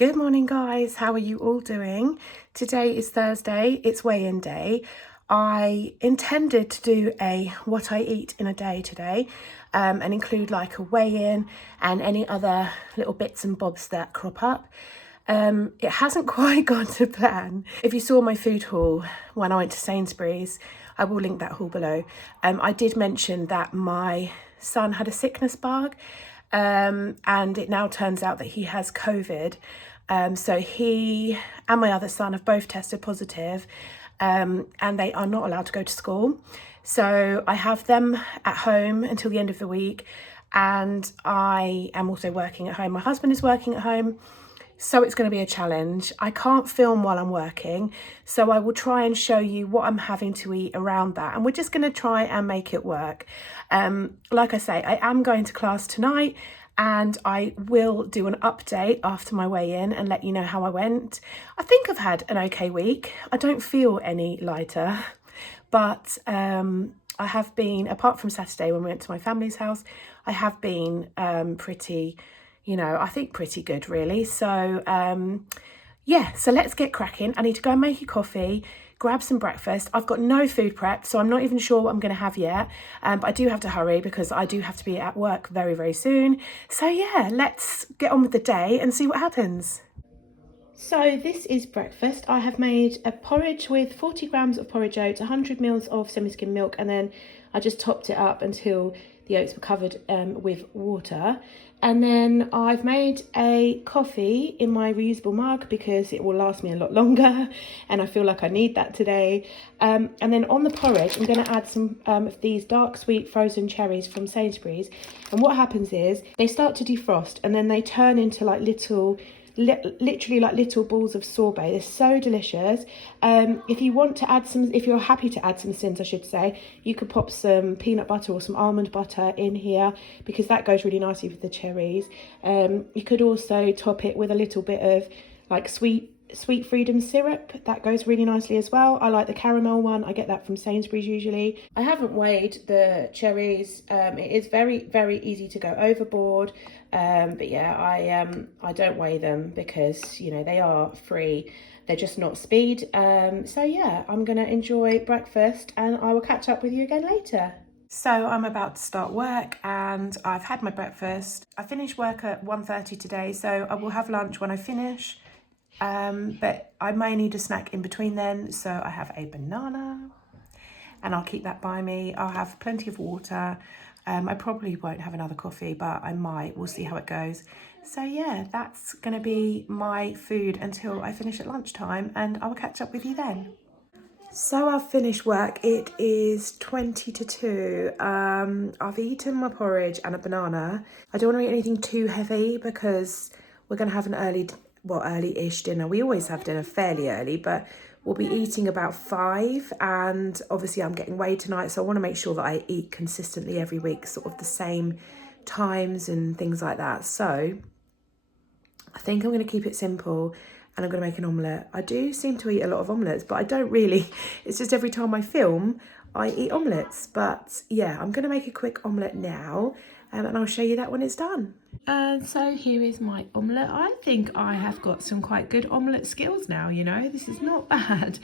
Good morning, guys. How are you all doing? Today is Thursday. It's weigh-in day. I intended to do a what I eat in a day today and include like a weigh-in and any other little bits and bobs that crop up. It hasn't quite gone to plan. If you saw my food haul when I went to Sainsburys, I will link that haul below. I did mention that my son had a sickness bug and it now turns out that he has COVID. So he and my other son have both tested positive and they are not allowed to go to school. So I have them at home until the end of the week, and I am also working at home. My husband is working at home, so it's going to be a challenge. I can't film while I'm working, so I will try and show you what I'm having to eat around that, and we're just going to try and make it work. Like I say, I am going to class tonight, and I will do an update after my weigh-in and let you know how I went. I think I've had an okay week. I don't feel any lighter, but I have been, apart from Saturday when we went to my family's house, I have been pretty, I think pretty good really. So yeah, so let's get cracking. I need to go and make a coffee, grab some breakfast. I've got no food prep, so I'm not even sure what I'm going to have yet. But I do have to hurry because I do have to be at work very, very soon. So yeah, let's get on with the day and see what happens. So this is breakfast. I have made a porridge with 40 grams of porridge oats, 100 mils of semi-skim milk, and then I just topped it up until the oats were covered with water. And then I've made a coffee in my reusable mug because it will last me a lot longer and I feel like I need that today. And then on the porridge, I'm going to add some of these dark sweet frozen cherries from Sainsbury's. And what happens is they start to defrost and then they turn into like literally like little balls of sorbet. They're so delicious. If you want to add some, if you're happy to add some Sins, I should say, you could pop some peanut butter or some almond butter in here because that goes really nicely with the cherries. You could also top it with a little bit of like sweet freedom syrup. That goes really nicely as well. I like the caramel one. I get that from Sainsbury's usually. I haven't weighed the cherries. It is very, very easy to go overboard. But yeah, I don't weigh them because, they are free. They're just not speed. So yeah, I'm going to enjoy breakfast and I will catch up with you again later. So I'm about to start work and I've had my breakfast. I finished work at 1:30 today, so I will have lunch when I finish. But I may need a snack in between then, so I have a banana and I'll keep that by me. I'll have plenty of water. I probably won't have another coffee, but I might. We'll see how it goes. So yeah, that's going to be my food until I finish at lunchtime, and I will catch up with you then. So I've finished work. It is 20 to 2. I've eaten my porridge and a banana. I don't want to eat anything too heavy because we're going to have an early-ish dinner. We always have dinner fairly early, but we'll be eating about 5, and obviously I'm getting weighed tonight, so I want to make sure that I eat consistently every week, sort of the same times and things like that. So I think I'm going to keep it simple and I'm going to make an omelette. I do seem to eat a lot of omelettes, but I don't really. It's just every time I film, I eat omelettes. But yeah, I'm going to make a quick omelette now and I'll show you that when it's done. So here is my omelette. I think I have got some quite good omelette skills now, this is not bad.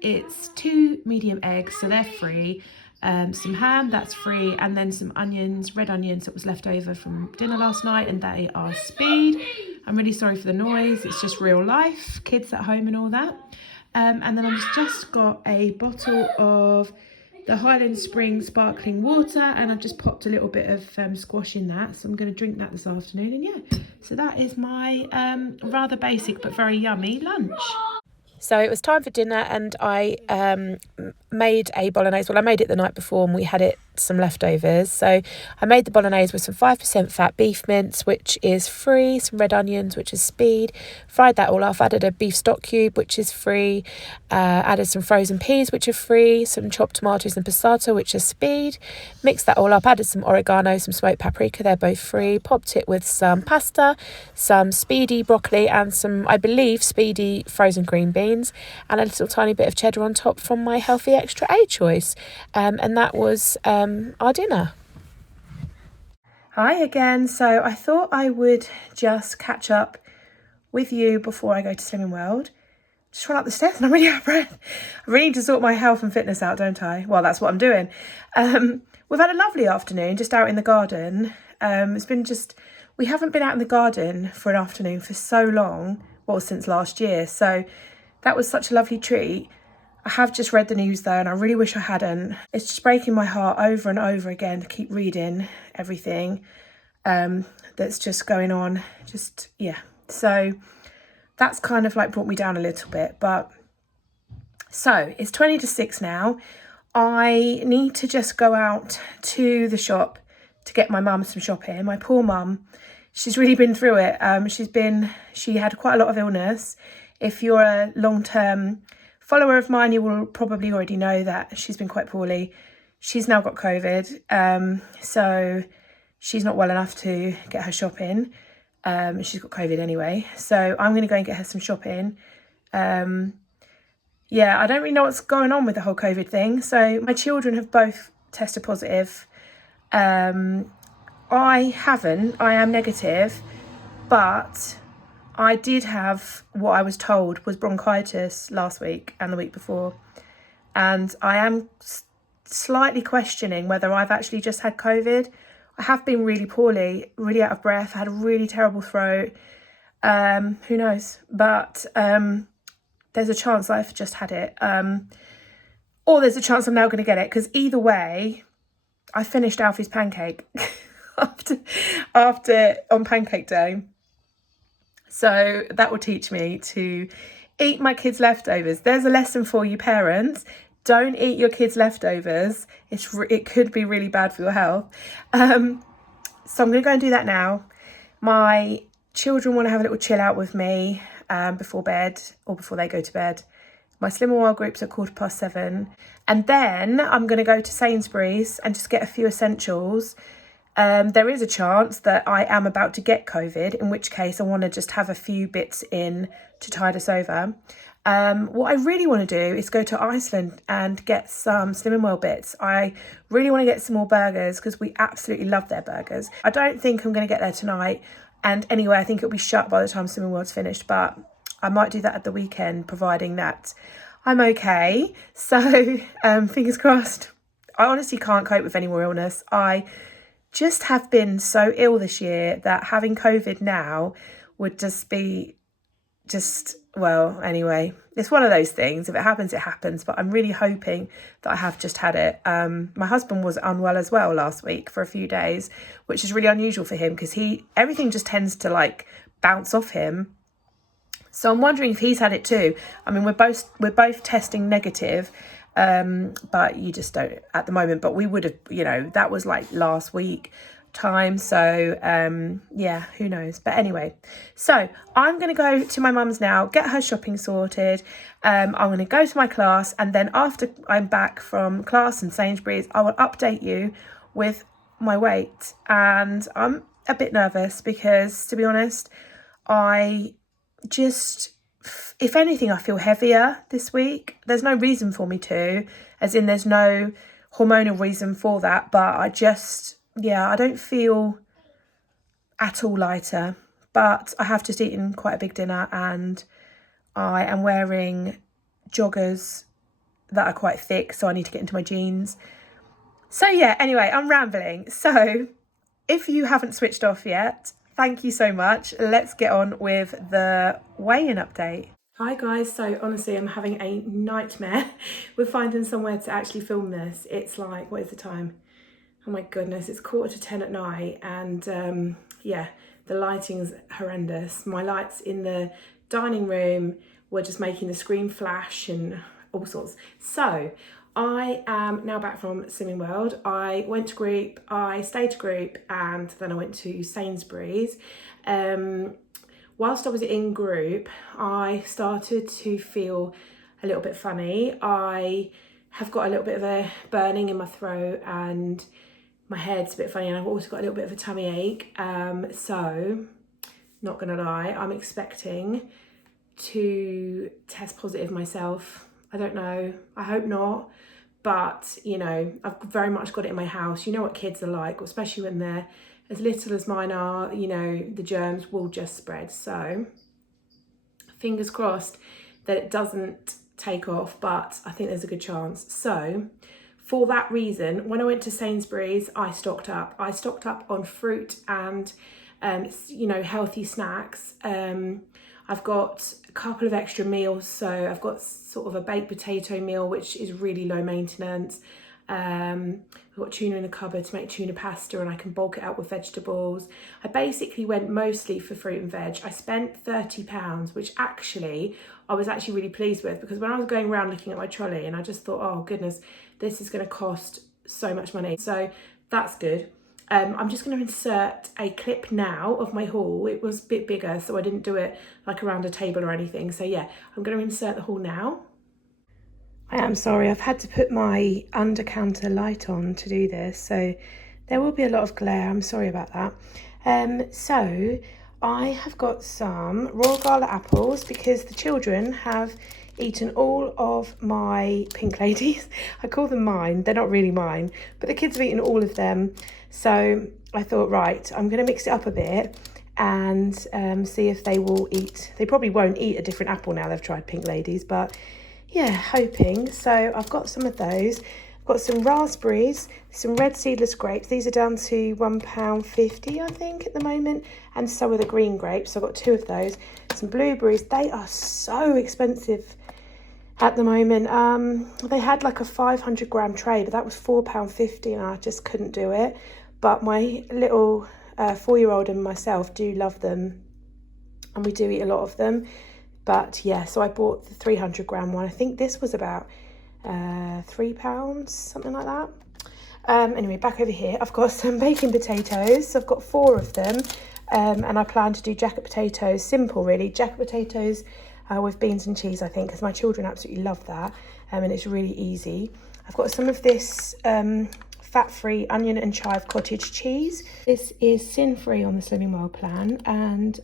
It's 2 medium eggs, so they're free. Some ham, that's free, and then some onions, red onions that was left over from dinner last night, and they are speed. I'm really sorry for the noise, it's just real life, kids at home and all that. And then I've just got a bottle of the Highland Spring sparkling water, and I've just popped a little bit of squash in that, so I'm going to drink that this afternoon. And yeah, so that is my rather basic but very yummy lunch. So it was time for dinner and I made a bolognese. Well, I made it the night before and we had some leftovers. So I made the bolognese with some 5% fat beef mince, which is free, some red onions, which is speed. Fried that all off, added a beef stock cube, which is free. Added some frozen peas, which are free, some chopped tomatoes and passata, which are speed. Mixed that all up, added some oregano, some smoked paprika, they're both free. Popped it with some pasta, some speedy broccoli and some, I believe, speedy frozen green beans, and a little tiny bit of cheddar on top from my healthy extra A choice. And that was our dinner. Hi again. So I thought I would just catch up with you before I go to Slimming World. Just run up the stairs and I'm really out of breath. I really need to sort my health and fitness out, don't I? Well, that's what I'm doing. We've had a lovely afternoon just out in the garden. It's been we haven't been out in the garden for an afternoon for so long, well, since last year. So that was such a lovely treat. I have just read the news though, and I really wish I hadn't. It's just breaking my heart over and over again to keep reading everything that's just going on. So that's kind of like brought me down a little bit. But so it's 20 to 6 now. I need to just go out to the shop to get my mum some shopping. My poor mum, she's really been through it. She had quite a lot of illness. If you're a long-term follower of mine, you will probably already know that she's been quite poorly. She's now got COVID, so she's not well enough to get her shopping. She's got COVID anyway, so I'm going to go and get her some shopping. I don't really know what's going on with the whole COVID thing. So my children have both tested positive. I haven't. I am negative, but I did have what I was told was bronchitis last week and the week before. And I am slightly questioning whether I've actually just had COVID. I have been really poorly, really out of breath. I had a really terrible throat. Who knows? But there's a chance I've just had it. Or there's a chance I'm now going to get it. Because either way, I finished Alfie's pancake after on pancake day. So that will teach me to eat my kids' leftovers. There's a lesson for you parents. Don't eat your kids' leftovers. It could be really bad for your health. So I'm going to go and do that now. My children want to have a little chill out with me before bed or before they go to bed. My Slimming World groups are 7:15. And then I'm going to go to Sainsburys and just get a few essentials. There is a chance that I am about to get COVID, in which case I want to just have a few bits in to tide us over. What I really want to do is go to Iceland and get some Slimming World bits. I really want to get some more burgers because we absolutely love their burgers. I don't think I'm going to get there tonight. And anyway, I think it'll be shut by the time Slimming World's finished. But I might do that at the weekend, providing that I'm okay. So fingers crossed. I honestly can't cope with any more illness. I just have been so ill this year that having COVID now would just be well, anyway, it's one of those things. If it happens, it happens. But I'm really hoping that I have just had it. My husband was unwell as well last week for a few days, which is really unusual for him because everything just tends to like bounce off him. So I'm wondering if he's had it too. I mean, we're both testing negative, but you just don't at the moment. But we would have, that was like last week time. So who knows? But anyway, so I'm going to go to my mum's now, get her shopping sorted. I'm going to go to my class, and then after I'm back from class and Sainsbury's, I will update you with my weight. And I'm a bit nervous because, to be honest, if anything, I feel heavier this week. There's no reason for me to, as in there's no hormonal reason for that, but I don't feel at all lighter. But I have just eaten quite a big dinner and I am wearing joggers that are quite thick, so I need to get into my jeans. So anyway, I'm rambling. So if you haven't switched off yet, thank you so much. Let's get on with the weigh-in update. Hi guys, so honestly I'm having a nightmare with finding somewhere to actually film this. It's like, what is the time? Oh my goodness, it's 10:15 at night and the lighting's horrendous. My lights in the dining room were just making the screen flash and all sorts. So I am now back from Slimming World. I went to group, I stayed to group, and then I went to Sainsburys. Whilst I was in group, I started to feel a little bit funny. I have got a little bit of a burning in my throat and my head's a bit funny, and I've also got a little bit of a tummy ache. So, not gonna lie, I'm expecting to test positive myself. I don't know, I hope not. But, I've very much got it in my house. You know what kids are like, especially when they're as little as mine are, the germs will just spread. So fingers crossed that it doesn't take off, but I think there's a good chance. So for that reason, when I went to Sainsburys, I stocked up. I stocked up on fruit and healthy snacks. I've got a couple of extra meals, so I've got sort of a baked potato meal, which is really low maintenance. I've got tuna in the cupboard to make tuna pasta, and I can bulk it out with vegetables. I basically went mostly for fruit and veg. I spent £30, which actually I was actually really pleased with, because when I was going around looking at my trolley, and I just thought, oh goodness, this is going to cost so much money. So that's good. I'm just going to insert a clip now of my haul. It was a bit bigger, so I didn't do it like around a table or anything. So yeah, I'm going to insert the haul now. I am sorry, I've had to put my under-counter light on to do this, so there will be a lot of glare. I'm sorry about that. So I have got some raw garlic apples because the children have eaten all of my pink ladies. I call them mine, they're not really mine, but the kids have eaten all of them. So I thought, right, I'm going to mix it up a bit and see if they will eat. They probably won't eat a different apple now they've tried pink ladies, but yeah, hoping. So I've got some of those. I've got some raspberries, some red seedless grapes. These are down to £1.50, I think, at the moment. And so are the green grapes. So I've got 2 of those. Some blueberries. They are so expensive at the moment. They had like a 500-gram tray, but that was £4.50, and I just couldn't do it. But my little 4-year-old and myself do love them, and we do eat a lot of them. But yeah, so I bought the 300-gram one. I think this was about £3, something like that. Anyway, back over here, I've got some baking potatoes. So I've got 4 of them, and I plan to do jacket potatoes, simple really, jacket potatoes with beans and cheese, I think, because my children absolutely love that, and it's really easy. I've got some of this fat-free onion and chive cottage cheese. This is sin-free on the Slimming Well plan, and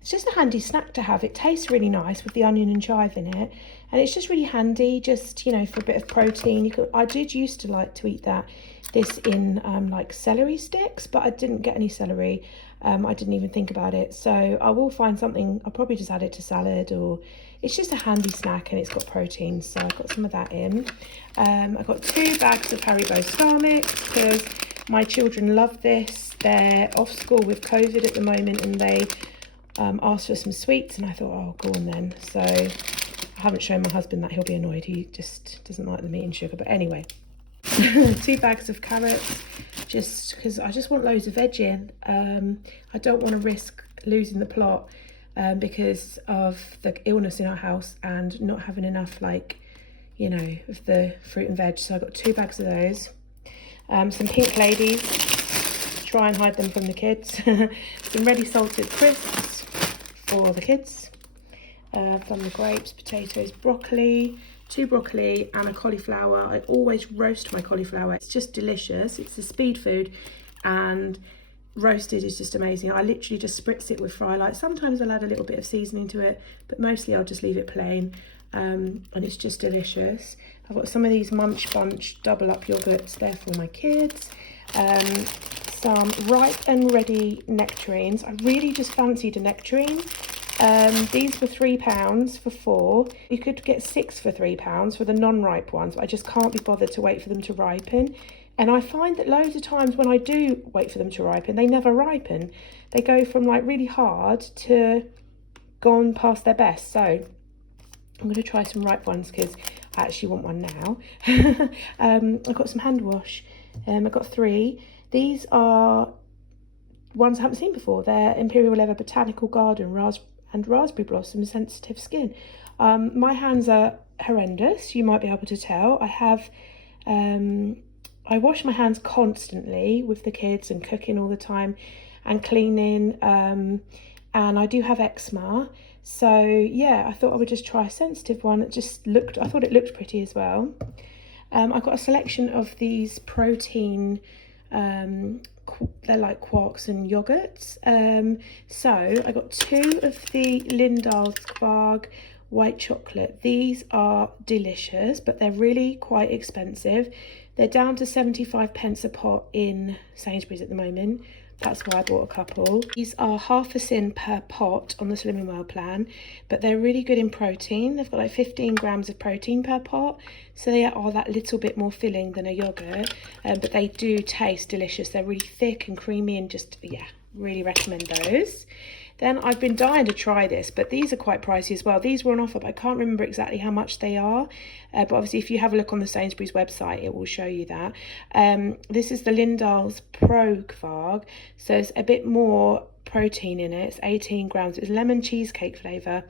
it's just a handy snack to have. It tastes really nice with the onion and chive in it, and it's just really handy, just, you know, for a bit of protein. I did used to like to eat this in like celery sticks, but I didn't get any celery. I didn't even think about it, so I will find something. I'll probably just add it to salad, or it's just a handy snack and it's got protein, so I've got some of that in. I've got 2 bags of Haribo Star Mix because my children love this. They're off school with COVID at the moment, and they asked for some sweets, and I thought, oh, go on then. So I haven't shown my husband that, he'll be annoyed. He just doesn't like the meat and sugar. But anyway, 2 bags of carrots, just because I just want loads of veg in. I don't want to risk losing the plot because of the illness in our house and not having enough, like, you know, of the fruit and veg. So I got 2 bags of those. Some pink ladies, try and hide them from the kids. Some ready salted crisps for the kids. I've done the grapes, potatoes, broccoli, 2 broccoli and a cauliflower. I always roast my cauliflower. It's just delicious. It's a speed food, and roasted is just amazing. I literally just spritz it with fry light. Sometimes I'll add a little bit of seasoning to it, but mostly I'll just leave it plain, and it's just delicious. I've got some of these Munch Bunch double up yogurts there for my kids. Some ripe and ready nectarines. I really just fancied a nectarine. These were £3 for 4. You could get 6 for £3 for the non-ripe ones, but I just can't be bothered to wait for them to ripen. And I find that loads of times when I do wait for them to ripen, they never ripen. They go from like really hard to gone past their best. So I'm going to try some ripe ones because I actually want one now. I've got some hand wash. I've got 3. These are ones I haven't seen before. They're Imperial Leather Botanical Garden and Raspberry Blossom Sensitive Skin. My hands are horrendous, you might be able to tell. I wash my hands constantly with the kids and cooking all the time and cleaning, and I do have eczema. So yeah, I thought I would just try a sensitive one. I thought it looked pretty as well. I've got a selection of these protein, they're like quarks and yogurts. So I got 2 of the Lindal's Quark white chocolate. These are delicious, but they're really quite expensive. They're down to 75 pence a pot in Sainsbury's at the moment. That's why I bought a couple. These are half a sin per pot on the Slimming World plan, but they're really good in protein. They've got like 15 grams of protein per pot, so they are that little bit more filling than a yogurt, but they do taste delicious. They're really thick and creamy and just, yeah, really recommend those. Then I've been dying to try this, but these are quite pricey as well. These were on offer, but I can't remember exactly how much they are. But obviously, if you have a look on the Sainsburys website, it will show you that. This is the Lindal's Pro Kvarg, so it's a bit more protein in it. It's 18 grams. It's lemon cheesecake flavour.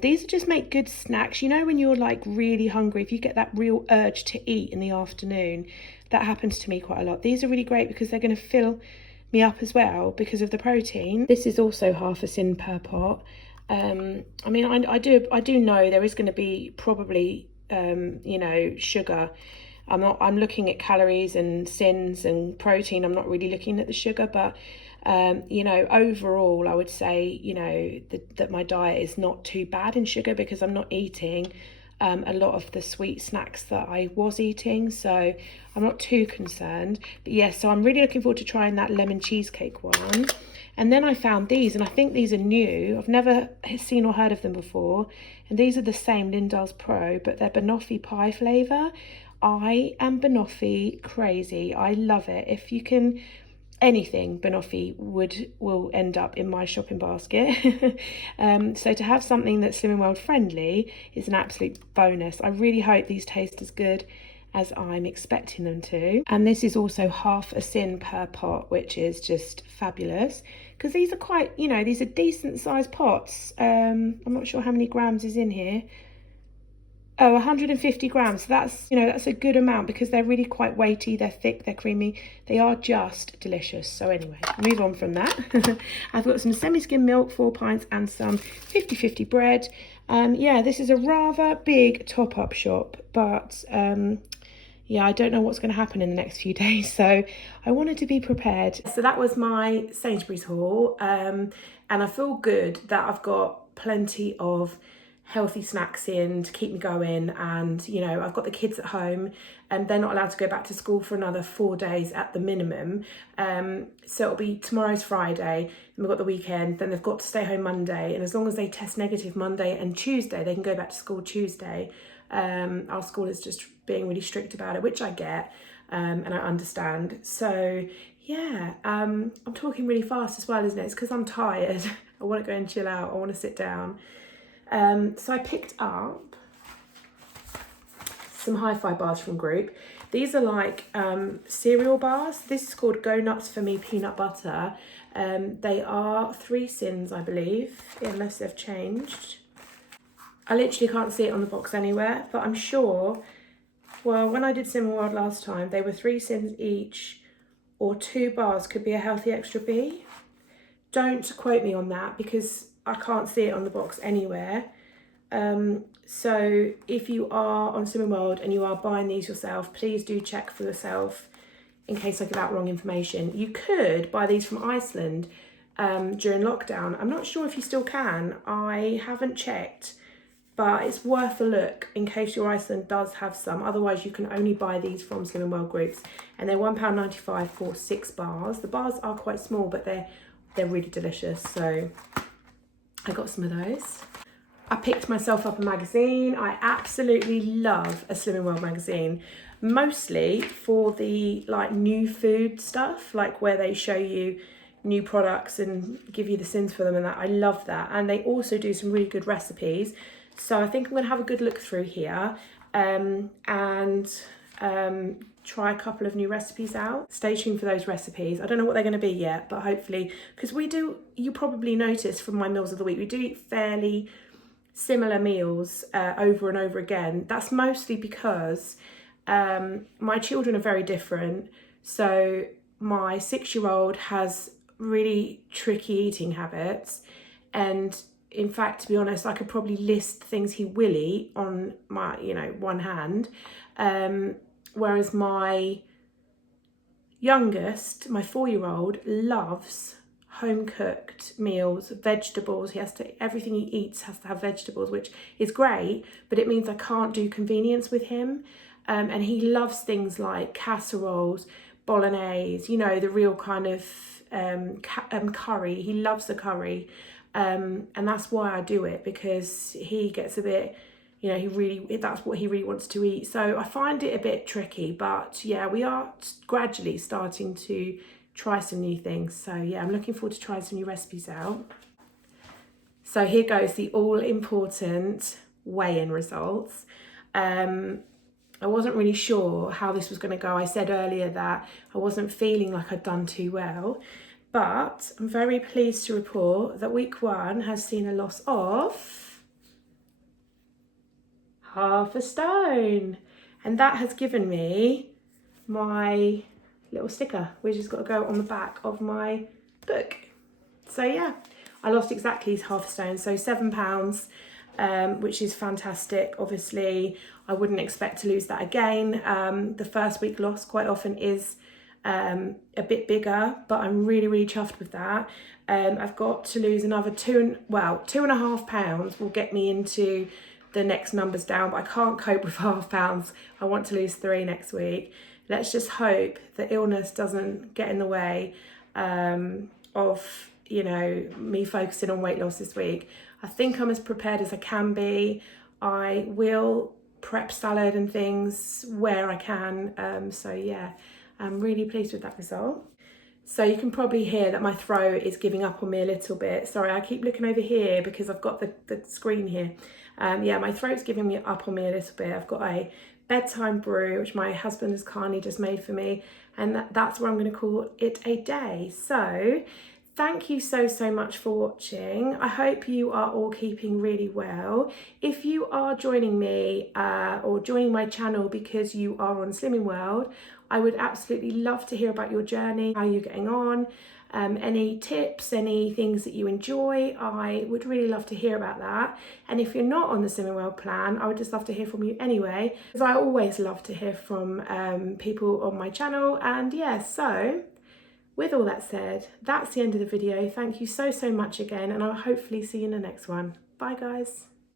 These just make good snacks. You know when you're like really hungry, if you get that real urge to eat in the afternoon, that happens to me quite a lot. These are really great because they're going to fill me up as well because of the protein. This is also half a sin per pot. I mean, I do know there is going to be probably you know, sugar. I'm looking at calories and sins and protein. I'm not really looking at the sugar, but you know, overall I would say, you know, that my diet is not too bad in sugar because I'm not eating a lot of the sweet snacks that I was eating, so I'm not too concerned. But yes, so I'm really looking forward to trying that lemon cheesecake one. And then I found these, and I think these are new. I've never seen or heard of them before. And these are the same Lindal's Pro, but they're banoffee pie flavour. I am banoffee crazy. I love it. If you can, anything banoffee will end up in my shopping basket. So to have something that's Slimming World friendly is an absolute bonus. I really hope these taste as good as I'm expecting them to. And this is also half a sin per pot, which is just fabulous because these are quite, you know, these are decent sized pots. I'm not sure how many grams is in here. Oh, 150 grams. So that's, you know, that's a good amount because they're really quite weighty, they're thick, they're creamy. They are just delicious. So anyway, move on from that. I've got some semi-skim milk, 4 pints, and some 50/50 bread. Yeah, this is a rather big top-up shop, but yeah, I don't know what's going to happen in the next few days, so I wanted to be prepared. So that was my Sainsburys haul, and I feel good that I've got plenty of healthy snacks in to keep me going. And you know, I've got the kids at home and they're not allowed to go back to school for another 4 days at the minimum, so it'll be tomorrow's Friday, then we've got the weekend, then they've got to stay home Monday, and as long as they test negative Monday and Tuesday, they can go back to school Tuesday. Our school is just being really strict about it, which I get, and I understand. So yeah, I'm talking really fast as well, isn't it? It's because I'm tired. I want to go and chill out. I want to sit down. So I picked up some hi-fi bars from Group. These are like cereal bars. This is called Go Nuts For Me Peanut Butter. They are 3 sins, I believe, unless they've changed. I literally can't see it on the box anywhere, but I'm sure, well, when I did Slimming World last time, they were 3 sins each, or 2 bars could be a healthy extra B. Don't quote me on that because I can't see it on the box anywhere. So if you are on Slimming World and you are buying these yourself, please do check for yourself in case I give out wrong information. You could buy these from Iceland during lockdown. I'm not sure if you still can. I haven't checked, but it's worth a look in case your Iceland does have some. Otherwise, you can only buy these from Slimming World groups, and they're £1.95 for 6 bars. The bars are quite small, but they're really delicious. So I got some of those. I picked myself up a magazine. I absolutely love a Slimming World magazine, mostly for the like new food stuff, like where they show you new products and give you the sins for them and that. I love that. And they also do some really good recipes. So I think I'm going to have a good look through here and try a couple of new recipes out. Stay tuned for those recipes. I don't know what they're going to be yet, but hopefully, because you probably noticed from my meals of the week, we do eat fairly similar meals over and over again. That's mostly because my children are very different. So my 6-year-old has really tricky eating habits, and in fact, to be honest, I could probably list things he will eat on my, one hand. Whereas my youngest, my 4-year-old, loves home-cooked meals, vegetables. Everything he eats has to have vegetables, which is great, but it means I can't do convenience with him. And he loves things like casseroles, bolognese, the real kind of curry. He loves the curry, and that's why I do it, because he gets a bit, you know, that's what he really wants to eat. So I find it a bit tricky, but yeah, we are gradually starting to try some new things. So yeah, I'm looking forward to trying some new recipes out. So here goes the all-important weigh-in results. I wasn't really sure how this was going to go. I said earlier that I wasn't feeling like I'd done too well, but I'm very pleased to report that week 1 has seen a loss of half a stone, and that has given me my little sticker, which has got to go on the back of my book. So yeah, I lost exactly half a stone, so £7, which is fantastic. Obviously, I wouldn't expect to lose that again. The first week loss quite often is a bit bigger, but I'm really chuffed with that. I've got to lose another £2.5 will get me into the next numbers down, but I can't cope with £0.5. I want to lose 3 next week. Let's just hope that illness doesn't get in the way of, you know, me focusing on weight loss this week. I think I'm as prepared as I can be. I will prep salad and things where I can. So yeah, I'm really pleased with that result. So you can probably hear that my throat is giving up on me a little bit. Sorry, I keep looking over here because I've got the screen here. Yeah, my throat's giving me up on me a little bit. I've got a bedtime brew, which my husband has kindly just made for me, and that's where I'm going to call it a day. So thank you so much for watching. I hope you are all keeping really well. If you are joining me or joining my channel because you are on Slimming World, I would absolutely love to hear about your journey, how you're getting on, any tips, any things that you enjoy. I would really love to hear about that. And if you're not on the Slimming World plan, I would just love to hear from you anyway, because I always love to hear from people on my channel. And yeah, so with all that said, that's the end of the video. Thank you so much again, and I'll hopefully see you in the next one. Bye guys.